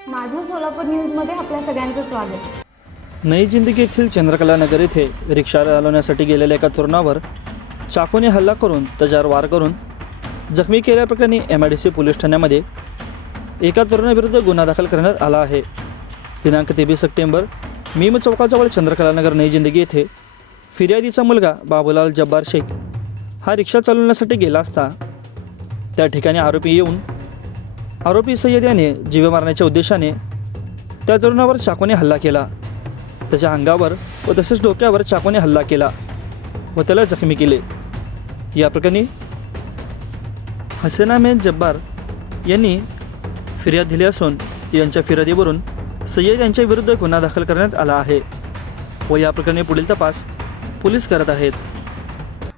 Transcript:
सोलापूर न्यूजमध्ये आपल्या सगळ्यांचं स्वागत. नई जिंदगी येथील चंद्रकला नगर येथे रिक्षा चालवण्यासाठी गेलेल्या एका तरुणावर चाकूने हल्ला करून त्याच्यावर वार करून जखमी केल्याप्रकरणी M I D C police ठाण्यामध्ये एका तरुणाविरुद्ध गुन्हा दाखल करण्यात आला आहे. दिनांक तेवीस सप्टेंबर मीम चौकाजवळ चंद्रकला नगर नई जिंदगी येथे फिर्यादीचा मुलगा बाबूलाल जब्बार शेख हा रिक्षा चालवण्यासाठी गेला असता त्या ठिकाणी आरोपी येऊन आरोपी सय्यद याने जीवे मारण्याच्या उद्देशाने त्या तरुणावर चाकूने हल्ला केला. त्याच्या अंगावर व तसेच डोक्यावर चाकूने हल्ला केला व त्याला जखमी केले. या प्रकरणी हसेना मेन जब्बार यांनी फिर्याद दिली असून यांच्या फिर्यादीवरून सय्यद यांच्या विरुद्ध गुन्हा दाखल करण्यात आला आहे व या प्रकरणी पुढील तपास पोलीस करत आहेत.